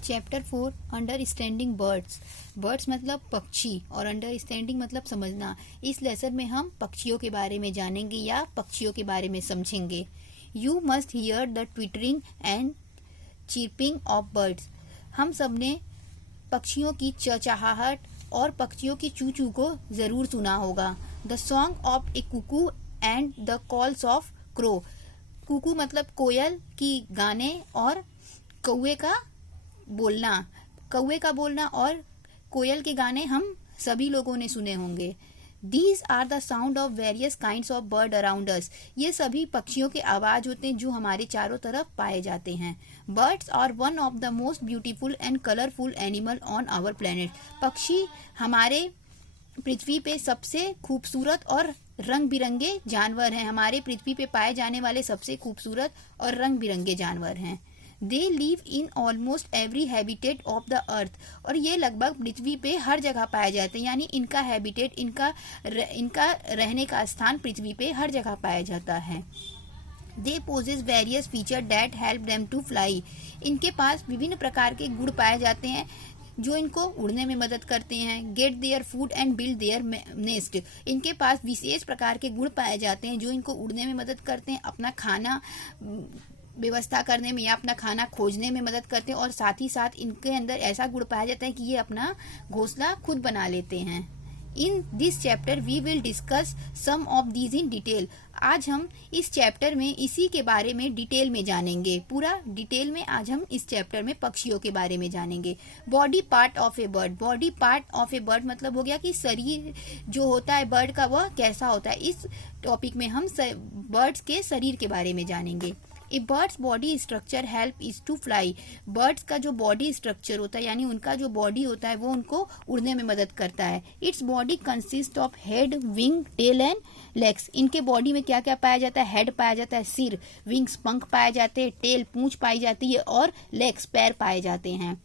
Chapter 4 understanding birds. Birds मतलब पक्षी और अंडरस्टैंडिंग मतलब समझना। इस लेसन में हम पक्षियों के बारे में जानेंगे या पक्षियों के बारे में समझेंगे। You must here the twittering and chirping of birds. हम सब ने पक्षियों की चहचहाहट और पक्षियों की चू चू को जरूर सुना होगा। The song of a cuckoo and the calls of crow. Cuckoo मतलब कोयल की गाने और कौवे का बोलना और कोयल के गाने हम सभी लोगों ने सुने होंगे। These are the sound of various kinds of bird around us। ये सभी पक्षियों के आवाज होते हैं जो हमारे चारों तरफ पाए जाते हैं। Birds are one of the most beautiful and colorful animal on our planet। पक्षी हमारे पृथ्वी पे सबसे खूबसूरत और रंग बिरंगे जानवर हैं। हमारे पृथ्वी पे पाए जाने वाले सबसे खूबसूरत और रंग बिरंगे जानवर हैं। They live in almost every habitat of the earth. और ये लगभग पृथ्वी पे हर जगह पाए जाते हैं, यानी इनका हैबिटेट, इनका रहने का स्थान पृथ्वी पे हर जगह पाया जाता है। They possess various feature that help them to fly. इनके पास विभिन्न प्रकार के गुण पाए जाते हैं जो इनको उड़ने में मदद करते हैं। Get their food and build their nest. इनके पास विशेष प्रकार के गुण पाए जाते हैं जो इनको उड़ने में मदद करते हैं, अपना खाना व्यवस्था करने में या अपना खाना खोजने में मदद करते हैं, और साथ ही साथ इनके अंदर ऐसा गुण पाया जाता है कि ये अपना घोंसला खुद बना लेते हैं। In this chapter we will discuss some of these in detail. आज हम इस चैप्टर में इसी के बारे में डिटेल में जानेंगे। पूरा डिटेल में आज हम इस चैप्टर में पक्षियों के बारे में जानेंगे। Body part of A bird. Body part of A bird मतलब हो गया कि शरीर जो होता है बर्ड का वह कैसा होता है। इस टॉपिक में हम बर्ड्स के शरीर के बारे में जानेंगे। A bird's body structure help is to fly. Birds का जो बॉडी स्ट्रक्चर होता है, यानी उनका जो बॉडी होता है, वो उनको उड़ने में मदद करता है। Its body consist of head, wing, tail and legs. इनके बॉडी में क्या क्या पाया जाता है? हेड पाया जाता है, सिर, विंग्स पंख पाए जाते हैं, टेल पूंछ पाई जाती है और लेग्स पैर पाए जाते हैं।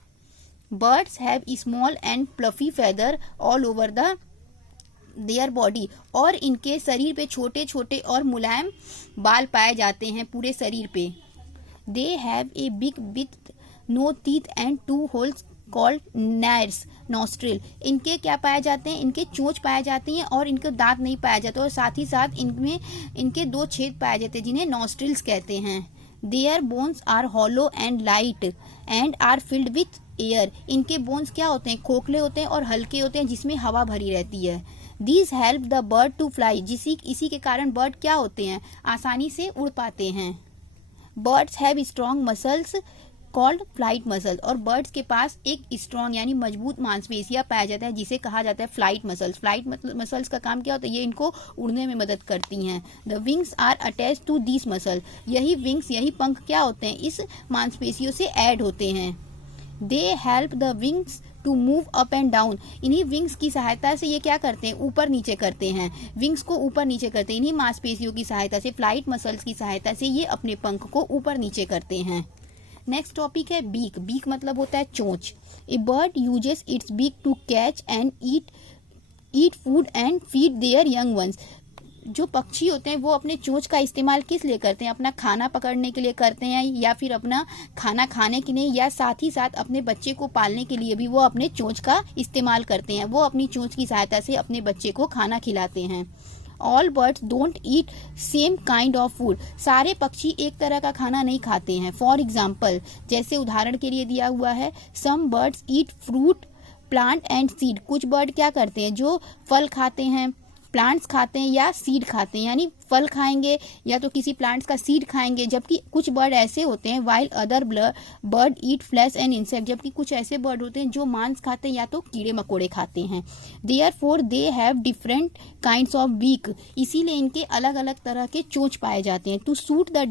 Birds have small and fluffy feather all over the their body. और इनके शरीर पे छोटे छोटे और मुलायम बाल पाए जाते हैं पूरे शरीर पे। They have a big with no teeth and 2 holes called nares nostril. इनके क्या पाए जाते हैं? इनके चोंच पाए जाती हैं और इनके दांत नहीं पाए जाते, और साथ ही साथ इनमें इनके 2 छेद पाए जाते हैं जिन्हें नॉस्ट्रिल्स कहते हैं। Their bones are hollow and light and are filled with air. इनके बोन्स क्या होते हैं? खोखले होते हैं और हल्के होते हैं जिसमें हवा भरी रहती है। These help the bird to fly। इसी के कारण बर्ड क्या होते हैं? आसानी से उड़ पाते हैं। Birds have strong muscles called flight muscles। और बर्ड्स के पास एक स्ट्रॉन्ग यानी मजबूत मांसपेशियां पाया जाता है जिसे कहा जाता है फ्लाइट मसल्स। फ्लाइट मसल्स का काम क्या होता है? ये इनको उड़ने में मदद करती हैं। The wings are attach to this muscle. यही विंग्स, यही पंख क्या होते हैं? इस मांसपेशियों से ऐड होते हैं। They help the wings to move up and down. इन्हीं विंग्स की सहायता से ये क्या करते हैं? ऊपर नीचे करते हैं। विंग्स को ऊपर नीचे करते हैं। इन्हीं मांसपेशियों की सहायता से, फ्लाइट मसल्स की सहायता से ये अपने पंख को ऊपर नीचे करते हैं। नेक्स्ट टॉपिक है बीक। बीक मतलब होता है चोंच। A bird uses its beak to catch and eat food and feed their young ones. जो पक्षी होते हैं वो अपने चोंच का इस्तेमाल किस लिए करते हैं? अपना खाना पकड़ने के लिए करते हैं, या फिर अपना खाना खाने के लिए, या साथ ही साथ अपने बच्चे को पालने के लिए भी वो अपने चोंच का इस्तेमाल करते हैं। वो अपनी चोंच की सहायता से अपने बच्चे को खाना खिलाते हैं। All birds don't eat same kind of food. सारे पक्षी एक तरह का खाना नहीं खाते हैं। फॉर एग्जाम्पल, जैसे उदाहरण के लिए दिया हुआ है, some birds eat fruit, plant and seed. कुछ बर्ड क्या करते हैं? जो फल खाते हैं, प्लांट्स खाते हैं या सीड खाते हैं, यानी फल खाएंगे या तो किसी प्लांट्स का सीड खाएंगे। जबकि कुछ बर्ड ऐसे होते हैं, while other bird eat flash and insect. जबकि कुछ ऐसे बर्ड होते हैं जो मांस खाते हैं या तो कीड़े मकोड़े खाते हैं। Therefore they have different kinds of beak. इसीलिए इनके अलग अलग तरह के चोंच पाए जाते हैं। To suit the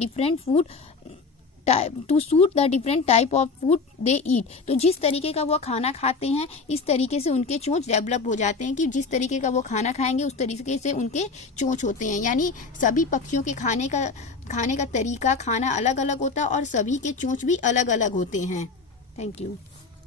different type of food they eat. तो जिस तरीके का वो खाना खाते हैं, इस तरीके से उनके चोंच डेवलप हो जाते हैं कि जिस तरीके का वो खाना खाएंगे उस तरीके से उनके चोंच होते हैं। यानी सभी पक्षियों के खाने का तरीका, खाना अलग अलग होता है और सभी के चोंच भी अलग अलग होते हैं। Thank you.